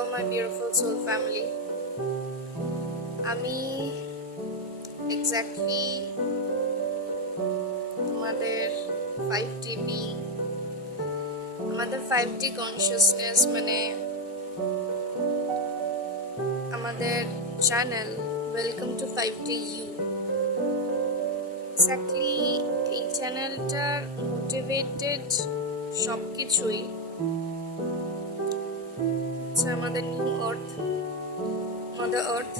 Hello my beautiful soul family. আমি exactly তোমাদের 5D being, আমাদের 5D কনসিয়াসনেস মানে আমাদের channel welcome to 5D you. Exactly এই চ্যানেলটার মোটিভেটেড সব কিছুই আমাদের new Earth, mother Earth.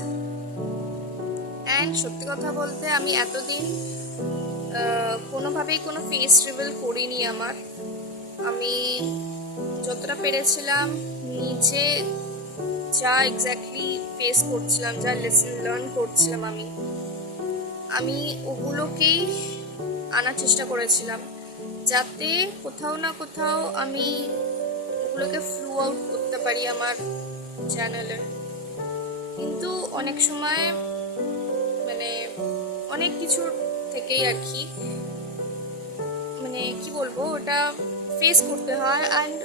And সত্যি কথা বলতে আমি এতদিন কোনোভাবেই কোনো ফেস রিভিল করিনি। আমি যতটা পেরেছিলাম নিজে যা এক্স্যাক্টলি ফেস করছিলাম, যা লেসন লার্ন করছিলাম আমি ওগুলোকেই আনার চেষ্টা করেছিলাম, যাতে কোথাও না কোথাও আমি ওগুলোকে ফ্লো আউট করতে পারি আমার চ্যানেলে। কিন্তু অনেক সময় মানে অনেক কিছুর থেকেই আর কি মানে কি বলবো, ওটা ফেস করতে হয়। অ্যান্ড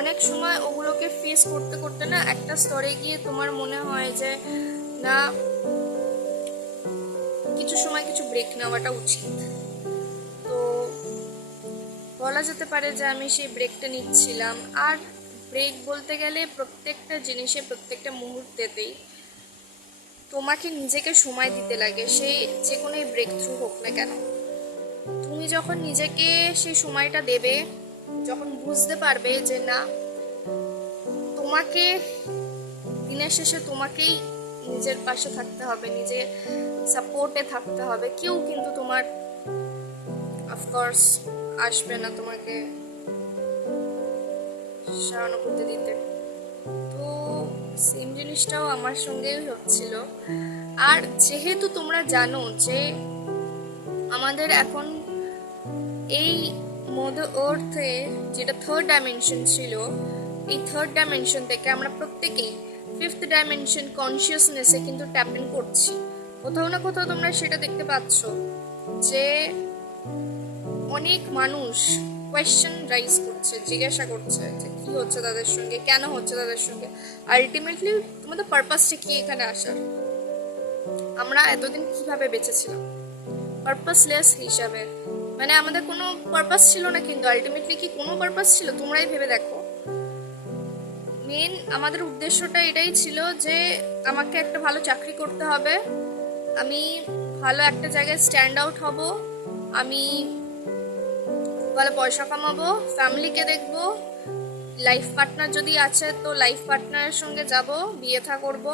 অনেক সময় ওগুলোকে ফেস করতে করতে না একটা স্তরে গিয়ে তোমার মনে হয় যে না, কিছু সময় কিছু ব্রেক নেওয়াটা উচিত। তো বলা যেতে পারে যে আমি সেই ব্রেকটা নিচ্ছিলাম। আর ব্রেক বলতে গেলে প্রত্যেকটা জিনিসে, প্রত্যেকটা মুহূর্তেতেই তোমাকে নিজেকে সময় দিতে লাগে, সে যে কোনো ব্রেক থ্রু হোক না কেন। তুমি যখন নিজেকে সেই সময়টা দেবে, যখন বুঝতে পারবে যে না, তোমাকে দিনের শেষে তোমাকেই নিজের পাশে থাকতে হবে, নিজের সাপোর্টে থাকতে হবে। কেউ কিন্তু তোমার অফকোর্স আসবে না তোমাকে সহানুভূতি দিতে। তো সেম জিনিসটাও আমার সঙ্গেই হচ্ছিল। আর যেহেতু তোমরা জানো যে আমাদের এখন এই মাদার আর্থে যেটা থার্ড ডাইমেনশন ছিল, এই থার্ড ডাইমেনশন থেকে আমরা প্রত্যেকেই ফিফথ ডাইমেনশন কনসিয়াসনেসে কিন্তু ট্যাপ ইন করছি। কোথাও না কোথাও তোমরা সেটা দেখতে পাচ্ছ যে অনেক মানুষ কোয়েশ্চেন রাইজ করছে, জিজ্ঞাসা করছে যে কি হচ্ছে তাদের সঙ্গে, কেন হচ্ছে তাদের সঙ্গে। আলটিমেটলি তোমাদের পারপাসটা কি এখানে আসার? আমরা এতদিন কিভাবে বেঁচেছিলাম পারপাসলেস হিসাবে, মানে আমাদের কোনো পারপাস ছিল না। কিন্তু আলটিমেটলি কি কোনো পারপাস ছিল? তোমরাই ভেবে দেখো। মেন আমাদের উদ্দেশ্যটা এটাই ছিল যে আমাকে একটা ভালো চাকরি করতে হবে, আমি ভালো একটা জায়গায় স্ট্যান্ড আউট হব, আমি ভালো পয়সা কামাবো, ফ্যামিলিকে দেখবো, লাইফ পার্টনার যদি আছে তো লাইফ পার্টনারের সঙ্গে যাব, বিয়ে থা করবো।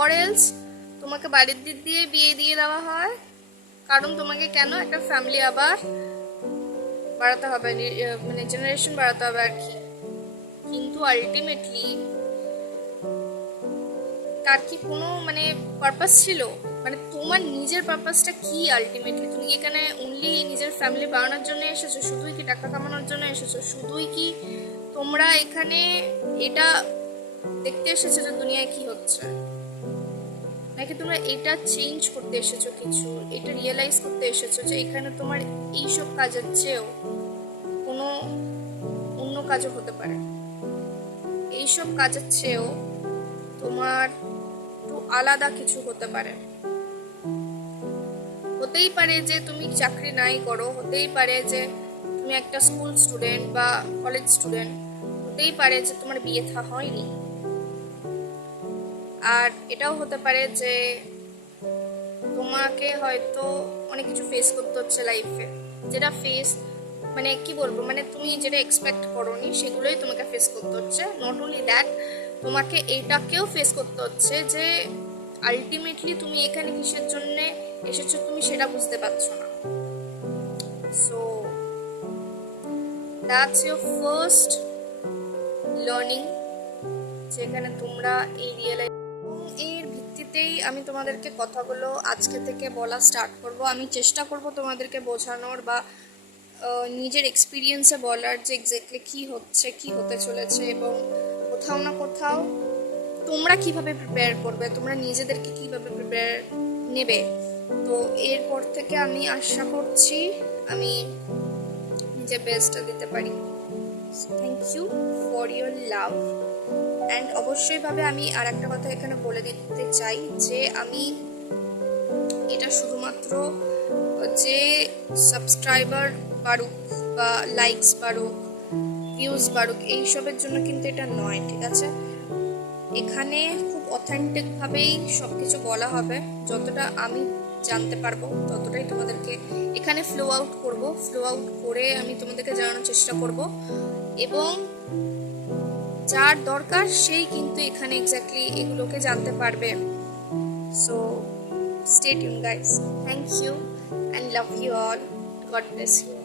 অর এলস তোমাকে বাড়ির দিক দিয়ে বিয়ে দিয়ে দেওয়া হয়, কারণ তোমাকে কেন একটা ফ্যামিলি আবার বাড়াতে হবে, মানে জেনারেশন বাড়াতে হবে আর কি। কিন্তু আলটিমেটলি তার কি কোনো মানে পারপাস ছিল? মানে তোমার নিজের পারপাসটা কি আলটিমেটলি? তুমি কি এখানে অনলি নিজের ফ্যামিলি বাড়ানোর জন্য এসেছো? শুধুই কি টাকা কামানোর জন্য এসেছো? শুধুই কি তোমরা এখানে এটা দেখতে এসেছো যে দুনিয়ায় কি হচ্ছে? নাকি তোমরা এটা চেঞ্জ করতে এসেছো, কিছু এটা রিয়েলাইজ করতে এসেছো যে এখানে তোমার এইসব কাজের চেয়েও কোনো অন্য কাজও হতে পারে, এইসব কাজের চেয়েও তোমার একটু আলাদা কিছু হতে পারে। হতেই পারে যে তুমি চাকরি নাই করো, হতেই পারে যে তুমি একটা স্কুল স্টুডেন্ট বা কলেজ স্টুডেন্ট, হতেই পারে যে তোমার বিয়ে থা হয়নি। আর এটাও হতে পারে যে তোমাকে হয়তো অনেক কিছু ফেস করতে হচ্ছে লাইফে, যেটা ফেস মানে কি বলবো, মানে তুমি যেটা এক্সপেক্ট করোনি সেগুলোই তোমাকে ফেস করতে হচ্ছে। নট অনলি দ্যাট, তোমাকে এইটাকেও ফেস করতে হচ্ছে যে আলটিমেটলি তুমি এখানে কিসের জন্য এসেছো তুমি সেটা বুঝতে পারছো না। So that's your first learning, যেখানে তোমরা এই রিয়েলাইজ, এর ভিত্তিতেই আমি তোমাদেরকে কথাগুলো আজকে থেকে বলা স্টার্ট করব। আমি চেষ্টা করব তোমাদেরকে বোঝানোর বা নিজের এক্সপিরিয়েন্সে বলার যে এক্স্যাক্টলি কী হচ্ছে, কী হতে চলেছে, এবং কোথাও না কোথাও তোমরা কিভাবে প্রিপেয়ার করবে, তোমরা নিজেদেরকে কিভাবে প্রিপেয়ার নেবে। তো এরপর থেকে আমি আশা করছি আমি নিজের বেস্টটা দিতে পারি। Thank you for your love. And অবশ্যইভাবে আমি আর একটা কথা এখানে বলে দিতে চাই যে আমি এটা শুধুমাত্র যে সাবস্ক্রাইবার বাড়ুক বা লাইকস বাড়ুক, ভিউজ বাড়ুক, এইসবের জন্য কিন্তু এটা নয়, ঠিক আছে? এখানে খুব অথেন্টিকভাবেই সব কিছু বলা হবে, যতটা আমি জানতে পারবো ততটাই তোমাদেরকে এখানে ফ্লো আউট করে আমি তোমাদেরকে জানানোর চেষ্টা করব। এবং যার দরকার সেই কিন্তু এখানে এক্স্যাক্টলি এগুলোকে জানতে পারবে। So stay tuned guys, thank you and love you all, god bless you.